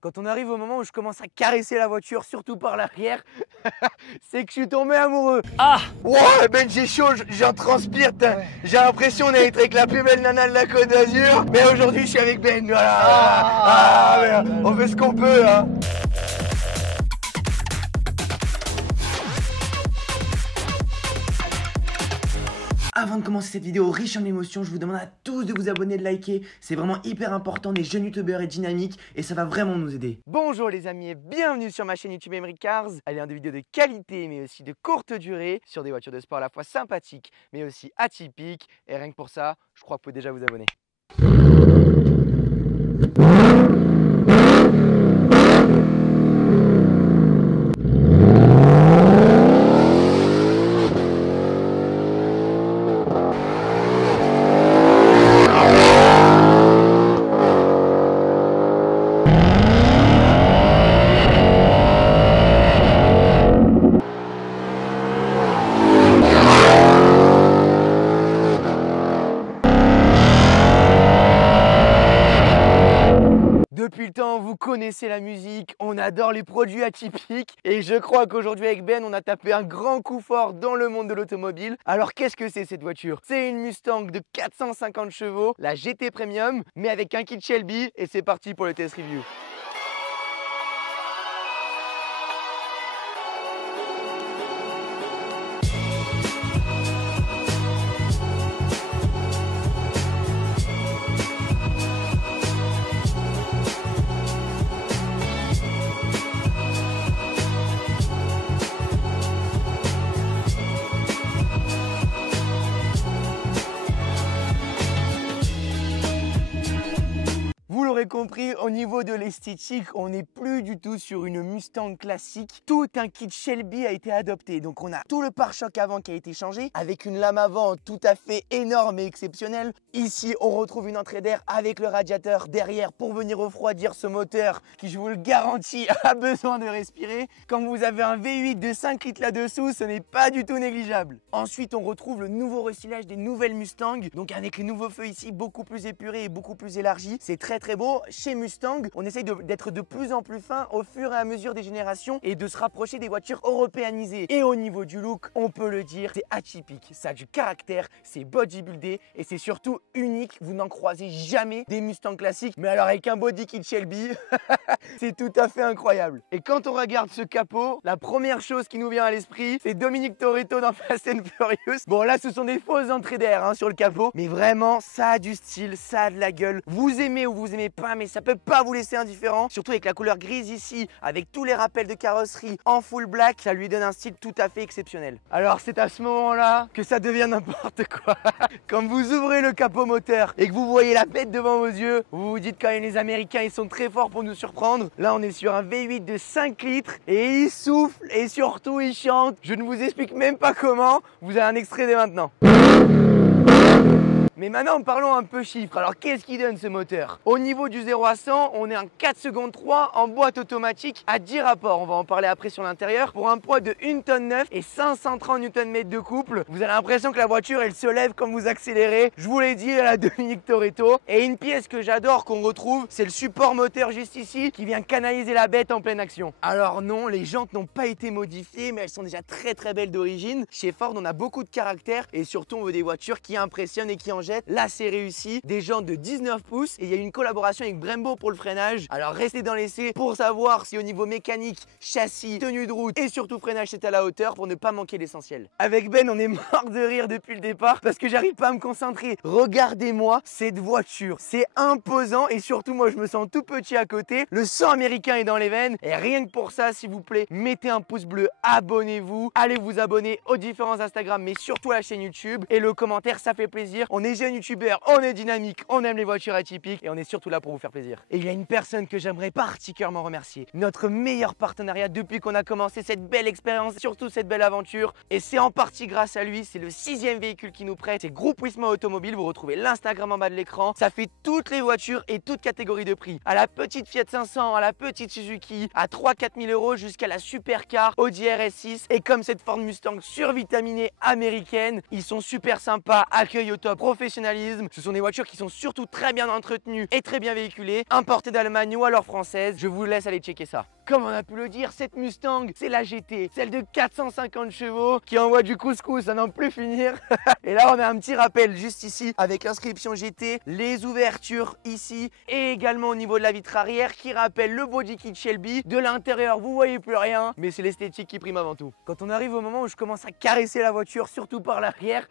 Quand on arrive au moment où je commence à caresser la voiture, surtout par l'arrière, c'est que je suis tombé amoureux. Ah! Wow, Ben j'ai chaud, j'en transpire, j'ai l'impression d'être avec la plus belle nana de la Côte d'Azur. Mais aujourd'hui je suis avec Ben, voilà. On fait ce qu'on peut, hein. Avant de commencer cette vidéo riche en émotions, je vous demande à tous de vous abonner, de liker. C'est vraiment hyper important, des jeunes youtubeurs et dynamiques et ça va vraiment nous aider. Bonjour les amis et bienvenue sur ma chaîne YouTube Emery Cars. Elle est des vidéos de qualité mais aussi de courte durée sur des voitures de sport à la fois sympathiques mais aussi atypiques. Et rien que pour ça, je crois que vous pouvez déjà vous abonner. Depuis le temps, vous connaissez la musique, on adore les produits atypiques et je crois qu'aujourd'hui avec Ben, on a tapé un grand coup fort dans le monde de l'automobile. Alors qu'est-ce que c'est cette voiture? C'est une Mustang de 450 chevaux, la GT Premium, mais avec un kit Shelby et c'est parti pour le test review. Vous l'aurez compris, au niveau de l'esthétique, on n'est plus du tout sur une Mustang classique. Tout un kit Shelby a été adopté. Donc on a tout le pare-choc avant qui a été changé, avec une lame avant tout à fait énorme et exceptionnelle. Ici, on retrouve une entrée d'air avec le radiateur derrière pour venir refroidir ce moteur qui, je vous le garantis, a besoin de respirer. Quand vous avez un V8 de 5 litres là-dessous, ce n'est pas du tout négligeable. Ensuite, on retrouve le nouveau recyclage des nouvelles Mustang. Donc avec les nouveaux feux ici, beaucoup plus épurés et beaucoup plus élargis. C'est très beau. Chez Mustang, on essaye d'être de plus en plus fin au fur et à mesure des générations et de se rapprocher des voitures européanisées. Et au niveau du look, on peut le dire, c'est atypique, ça a du caractère, c'est bodybuildé et c'est surtout unique. Vous n'en croisez jamais des Mustang classiques, mais alors avec un body kit Shelby, c'est tout à fait incroyable. Et quand on regarde ce capot, la première chose qui nous vient à l'esprit, c'est Dominique Toretto dans Fast and Furious. Bon là, ce sont des fausses entrées d'air sur le capot, mais vraiment, ça a du style, ça a de la gueule. Vous aimez ou vous aimez pas, mais ça peut pas vous laisser indifférent, surtout avec la couleur grise ici, avec tous les rappels de carrosserie en full black, ça lui donne un style tout à fait exceptionnel. Alors c'est à ce moment-là que ça devient n'importe quoi. Quand vous ouvrez le capot moteur et que vous voyez la bête devant vos yeux, vous vous dites quand même les Américains ils sont très forts pour nous surprendre. Là on est sur un V8 de 5 litres et il souffle et surtout il chante. Je ne vous explique même pas comment, vous avez un extrait dès maintenant. Mais maintenant, parlons un peu chiffres. Alors, qu'est-ce qui donne ce moteur? Au niveau du 0 à 100, on est en 4 secondes 3 en boîte automatique à 10 rapports. On va en parler après sur l'intérieur. Pour un poids de 1 tonne 9 et 530 Nm de couple, vous avez l'impression que la voiture, elle se lève quand vous accélérez. Je vous l'ai dit, à la Dominique Toretto. Et une pièce que j'adore qu'on retrouve, c'est le support moteur juste ici qui vient canaliser la bête en pleine action. Alors non, les jantes n'ont pas été modifiées, mais elles sont déjà très belles d'origine. Chez Ford, on a beaucoup de caractère et surtout, on veut des voitures qui impressionnent et qui en jettent. Là, c'est réussi. Des jantes de 19 pouces et il y a une collaboration avec Brembo pour le freinage. Alors, restez dans l'essai pour savoir si au niveau mécanique, châssis, tenue de route et surtout freinage, c'est à la hauteur pour ne pas manquer l'essentiel. Avec Ben, on est mort de rire depuis le départ parce que j'arrive pas à me concentrer. Regardez-moi cette voiture. C'est imposant et surtout, moi, je me sens tout petit à côté. Le sang américain est dans les veines et rien que pour ça, s'il vous plaît, mettez un pouce bleu, abonnez-vous, allez vous abonner aux différents Instagram mais surtout à la chaîne YouTube et le commentaire, ça fait plaisir. On n'est est jeune youtubeur, on est dynamique, on aime les voitures atypiques et on est surtout là pour vous faire plaisir. Et il y a une personne que j'aimerais particulièrement remercier. Notre meilleur partenariat depuis qu'on a commencé cette belle expérience, surtout cette belle aventure. Et c'est en partie grâce à lui, c'est le 6e véhicule qui nous prête. C'est Groupe Wisma Automobile, vous retrouvez l'Instagram en bas de l'écran. Ça fait toutes les voitures et toutes catégories de prix. À la petite Fiat 500, à la petite Suzuki, à 3-4 000 euros jusqu'à la supercar Audi RS6. Et comme cette Ford Mustang survitaminée américaine, ils sont super sympas, accueil au top, professionnalisme. Ce sont des voitures qui sont surtout très bien entretenues et très bien véhiculées, importées d'Allemagne ou alors françaises. Je vous laisse aller checker ça. Comme on a pu le dire, cette Mustang, c'est la GT, celle de 450 chevaux qui envoie du couscous à n'en plus finir. Et là, on a un petit rappel juste ici avec l'inscription GT, les ouvertures ici et également au niveau de la vitre arrière qui rappelle le body kit Shelby. De l'intérieur, vous voyez plus rien, mais c'est l'esthétique qui prime avant tout. Quand on arrive au moment où je commence à caresser la voiture, surtout par l'arrière,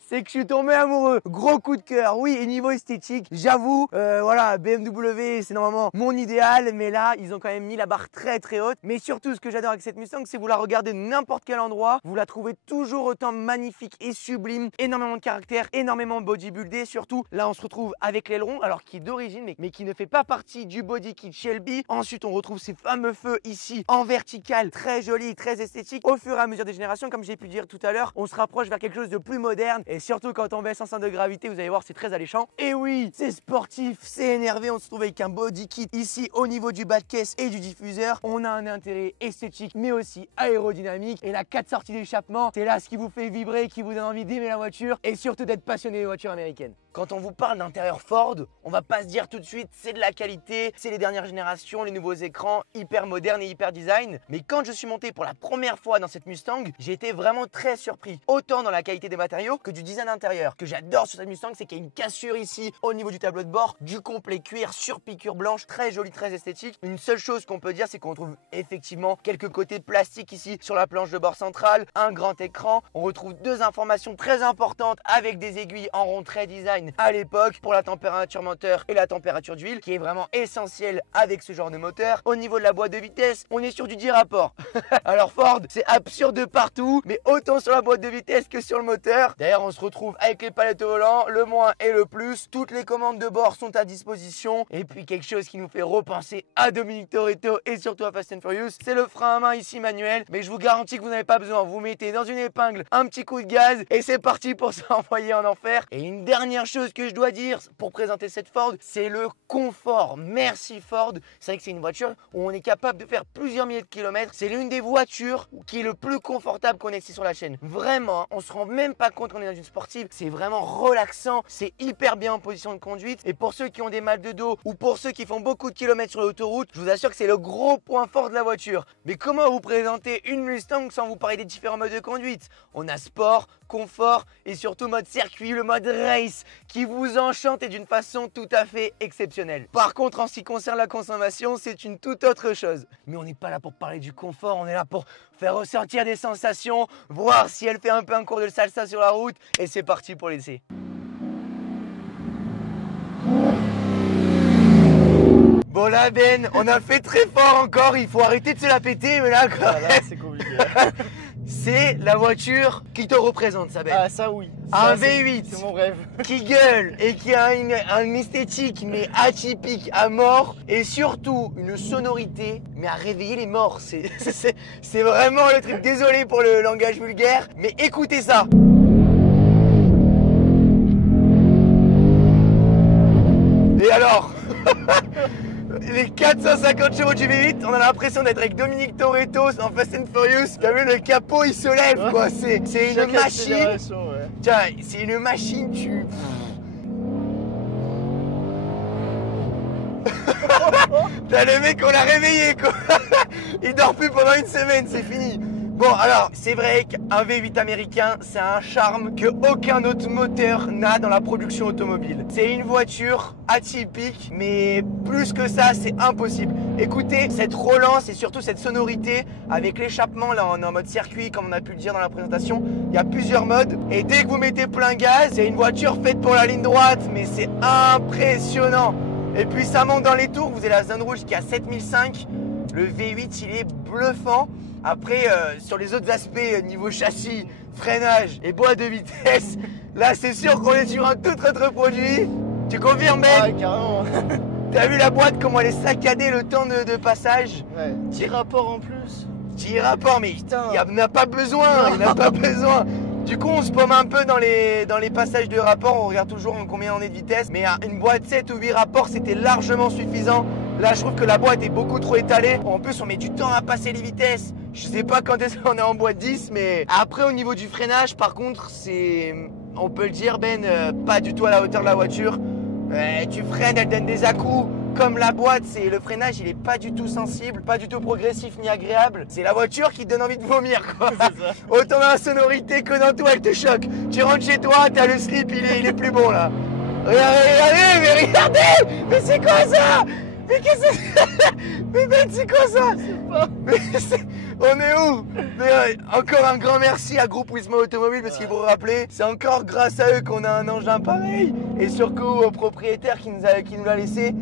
c'est que je suis tombé amoureux. Gros coup de cœur, oui, et niveau esthétique, j'avoue, voilà, BMW, c'est normalement mon idéal, mais là, ils ont quand même mis la barre très très haute. Mais surtout, ce que j'adore avec cette Mustang, c'est vous la regardez de n'importe quel endroit, vous la trouvez toujours autant magnifique et sublime, énormément de caractère, énormément bodybuildé. Surtout, là, on se retrouve avec l'aileron, alors qui est d'origine, mais qui ne fait pas partie du body kit Shelby. Ensuite, on retrouve ces fameux feux ici en vertical, très joli, très esthétique. Au fur et à mesure des générations, comme j'ai pu dire tout à l'heure, on se rapproche vers quelque chose de plus moderne. Et surtout, quand on baisse en centre de gravité, vous allez voir, c'est très alléchant. Et oui, c'est sportif, c'est énervé. On se trouve avec un body kit ici au niveau du bas de caisse et du diffuseur. On a un intérêt esthétique, mais aussi aérodynamique. Et la 4 sorties d'échappement, c'est là ce qui vous fait vibrer, qui vous donne envie d'aimer la voiture et surtout d'être passionné des voitures américaines. Quand on vous parle d'intérieur Ford, on va pas se dire tout de suite c'est de la qualité, c'est les dernières générations, les nouveaux écrans hyper modernes et hyper design. Mais quand je suis monté pour la première fois dans cette Mustang, j'ai été vraiment très surpris. Autant dans la qualité des matériaux que du design intérieur. Ce que j'adore sur cette Mustang, c'est qu'il y a une cassure ici au niveau du tableau de bord, du complet cuir sur piqûre blanche, très joli, très esthétique. Une seule chose qu'on peut dire, c'est qu'on retrouve effectivement quelques côtés plastiques ici sur la planche de bord centrale, un grand écran. On retrouve deux informations très importantes avec des aiguilles en rond très design à l'époque pour la température moteur et la température d'huile qui est vraiment essentielle avec ce genre de moteur. Au niveau de la boîte de vitesse, on est sur du 10 rapports. Alors Ford, c'est absurde de partout, mais autant sur la boîte de vitesse que sur le moteur. D'ailleurs, on se retrouve avec les palettes au volant, le moins et le plus. Toutes les commandes de bord sont à disposition. Et puis quelque chose qui nous fait repenser à Dominique Toretto et surtout à Fast and Furious, c'est le frein à main ici manuel. Mais je vous garantis que vous n'avez pas besoin. Vous mettez dans une épingle un petit coup de gaz et c'est parti pour s'envoyer en enfer. Et une dernière chose que je dois dire pour présenter cette Ford, c'est le confort. Merci Ford. C'est vrai que c'est une voiture où on est capable de faire plusieurs milliers de kilomètres. C'est l'une des voitures qui est le plus confortable qu'on ait ici sur la chaîne. Vraiment, on se rend même pas compte qu'on est dans une sportive. C'est vraiment relaxant. C'est hyper bien en position de conduite. Et pour ceux qui ont des mal de dos ou pour ceux qui font beaucoup de kilomètres sur l'autoroute, je vous assure que c'est le gros point fort de la voiture. Mais comment vous présenter une Mustang sans vous parler des différents modes de conduite? On a sport, confort et surtout mode circuit, le mode race qui vous enchante et d'une façon tout à fait exceptionnelle. Par contre, en ce qui concerne la consommation, c'est une toute autre chose. Mais on n'est pas là pour parler du confort, on est là pour faire ressentir des sensations, voir si elle fait un peu un cours de salsa sur la route et c'est parti pour l'essai. Bon là Ben, on a fait très fort encore, il faut arrêter de se la péter mais là quoi. Ah, là c'est compliqué. C'est la voiture qui te représente ça Ben. Ah ça oui. Un Ça, V8 c'est mon rêve. qui gueule et qui a une esthétique mais atypique à mort et surtout une sonorité mais à réveiller les morts. C'est vraiment le truc, désolé pour le langage vulgaire mais écoutez ça. Et alors les 450 chevaux du V8, on a l'impression d'être avec Dominique Toretto en Fast and Furious. T'as vu, le capot il se lève quoi, c'est une machine. Ouais. Tiens, c'est une machine, tu... T'as le mec, on l'a réveillé quoi. Il dort plus pendant une semaine, c'est fini. Bon alors, c'est vrai qu'un V8 américain, c'est un charme que aucun autre moteur n'a dans la production automobile. C'est une voiture atypique, mais plus que ça, c'est impossible. Écoutez cette relance et surtout cette sonorité avec l'échappement, là on est en mode circuit comme on a pu le dire dans la présentation. Il y a plusieurs modes et dès que vous mettez plein gaz, c'est une voiture faite pour la ligne droite, mais c'est impressionnant. Et puis ça monte dans les tours, vous avez la zone rouge qui est à 7005. Le V8 il est bluffant. Après, sur les autres aspects, niveau châssis, freinage et boîte de vitesse, là c'est sûr qu'on est sur un tout autre produit. Tu confirmes, Ben? Ouais, carrément. T'as vu la boîte, comment elle est saccadée le temps de passage? Ouais, 10 rapports en plus. 10 rapports, mais Putain. il n'a pas besoin, il n'a pas besoin. Du coup, on se pomme un peu dans les passages de rapports, on regarde toujours combien on est de vitesse. Mais une boîte 7 ou 8 rapports, c'était largement suffisant. Là, je trouve que la boîte est beaucoup trop étalée. En plus, on met du temps à passer les vitesses. Je sais pas quand est-ce qu'on est en boîte 10, mais après, au niveau du freinage, par contre, c'est, on peut le dire, Ben, pas du tout à la hauteur de la voiture. Tu freines, elle donne des à-coups. Comme la boîte, c'est le freinage, il est pas du tout sensible, pas du tout progressif ni agréable. C'est la voiture qui te donne envie de vomir, quoi. Autant dans la sonorité que dans tout, elle te choque. Tu rentres chez toi, t'as le slip, il est plus bon là. Regardez, mais regardez, mais c'est quoi ça? Mais qu'est-ce que c'est? Mais Ben, c'est quoi ça? On est où? Mais, encore un grand merci à Groupe Wisma Automobile parce qu'il faut rappeler, c'est encore grâce à eux qu'on a un engin pareil et surtout au propriétaire qui nous l'a laissé.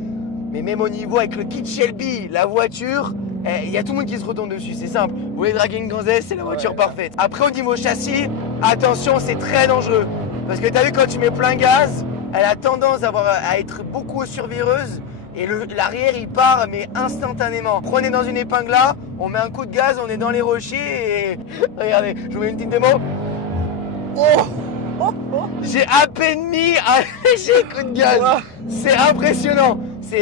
Mais même au niveau avec le kit Shelby, la voiture, il y a tout le monde qui se retourne dessus, c'est simple. Vous voulez draguer une gonzesse, c'est la voiture parfaite. Après au niveau châssis, attention, c'est très dangereux. Parce que tu as vu quand tu mets plein gaz, elle a tendance à être beaucoup survireuse. Et l'arrière il part mais instantanément. Prenez dans une épingle là, on met un coup de gaz, on est dans les rochers et... Regardez, je vous mets une petite démo. Oh, j'ai à peine mis un léger coup de gaz. C'est impressionnant.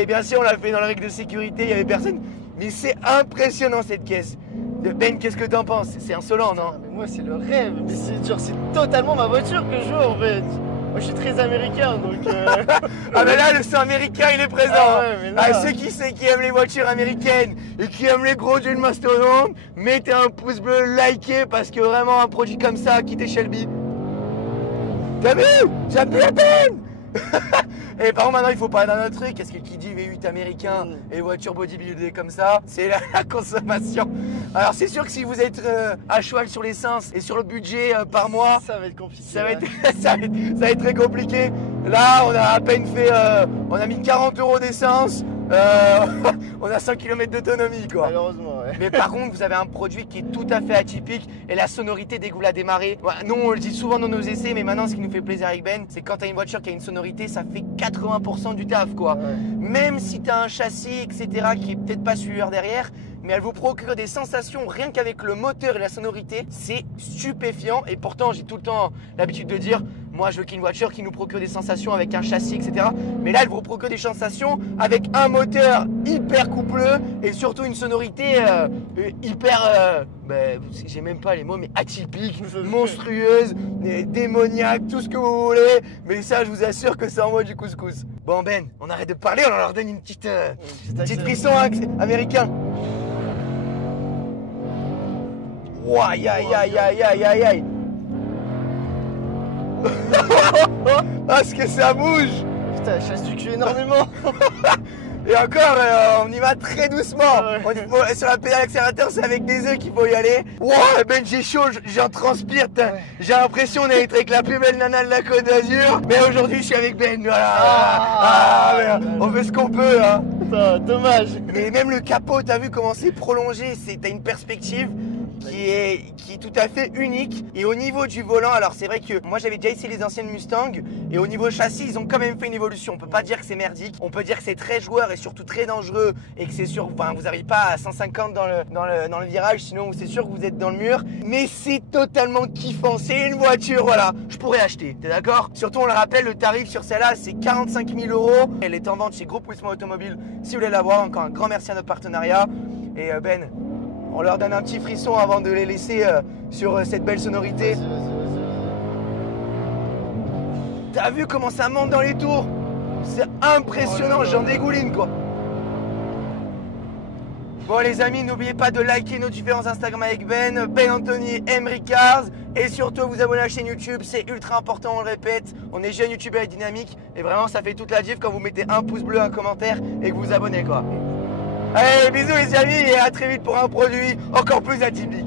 Bien sûr, on l'a fait dans la règle de sécurité, il n'y avait personne. Mais c'est impressionnant cette caisse. Ben, qu'est-ce que t'en penses? C'est insolent, non? Mais moi, c'est le rêve. Mais c'est totalement ma voiture que je veux en fait. Moi, je suis très américain donc. Ah, ben là, le sang américain il est présent. Ah ouais, mais là... Ceux qui aiment les voitures américaines et qui aiment les gros d'une mastodonte, mettez un pouce bleu, likez parce que vraiment un produit comme ça, quittez Shelby. T'as vu? J'ai plus la peine. Et par contre maintenant il faut parler d'un autre truc. Qu'est-ce que qui dit V8 américain et voiture bodybuildée comme ça? C'est la consommation. Alors c'est sûr que si vous êtes à cheval sur l'essence et sur le budget par mois, ça va être compliqué. Ça va être très compliqué. Là on a à peine fait, on a mis 40 € d'essence. On a 100 km d'autonomie quoi. Malheureusement ouais. Mais par contre vous avez un produit qui est tout à fait atypique et la sonorité dès que vous la démarrez. Nous on le dit souvent dans nos essais, mais maintenant ce qui nous fait plaisir avec Ben, c'est quand tu as une voiture qui a une sonorité, ça fait 80% du taf quoi. Ouais. Même si tu as un châssis etc qui est peut-être pas suiveur derrière, mais elle vous procure des sensations rien qu'avec le moteur et la sonorité, c'est stupéfiant. Et pourtant j'ai tout le temps l'habitude de dire, moi je veux qu'une voiture qui nous procure des sensations avec un châssis etc. Mais là elle vous procure des sensations avec un moteur hyper coupleux et surtout une sonorité hyper, j'ai même pas les mots, mais atypique, monstrueuse, démoniaque, tout ce que vous voulez. Mais ça je vous assure que c'est en mode du couscous. Bon Ben, on arrête de parler, on leur donne une petite frisson américain. Ouah, aïe aïe aïe aïe aïe aïe aïe. Parce que ça bouge. Putain, je chasse du cul énormément. Et encore, on y va très doucement. Ouais. Sur la pédale accélérateur, c'est avec des œufs qu'il faut y aller. Wow, Ben, j'ai chaud, j'en transpire. Ouais. J'ai l'impression d'être avec la plus belle nana de la Côte d'Azur. Mais aujourd'hui, je suis avec Ben. Voilà. On fait ce qu'on peut. Hein. Putain, dommage. Mais même le capot, t'as vu comment c'est prolongé. T'as une perspective qui est tout à fait unique. Et au niveau du volant, alors c'est vrai que moi j'avais déjà essayé les anciennes Mustang et au niveau châssis ils ont quand même fait une évolution. On peut pas dire que c'est merdique, on peut dire que c'est très joueur et surtout très dangereux et que c'est sûr, enfin vous n'arrivez pas à 150 dans le virage, sinon c'est sûr que vous êtes dans le mur. Mais c'est totalement kiffant, c'est une voiture, voilà, je pourrais acheter, t'es d'accord? Surtout on le rappelle, le tarif sur celle-là c'est 45 000 €. Elle est en vente chez Groupe Wisma Automobile si vous voulez la voir. Encore un grand merci à notre partenariat. Et Ben, on leur donne un petit frisson avant de les laisser sur cette belle sonorité. Vas-y. T'as vu comment ça monte dans les tours? C'est impressionnant, j'en dégouline quoi. Bon les amis, n'oubliez pas de liker nos différents Instagram avec Ben Anthony, Emery Cars. Et surtout vous abonner à la chaîne YouTube, c'est ultra important, on le répète. On est jeune youtubeur et dynamique. Et vraiment ça fait toute la diff quand vous mettez un pouce bleu, un commentaire et que vous vous abonnez quoi. Allez, bisous les amis et à très vite pour un produit encore plus atypique.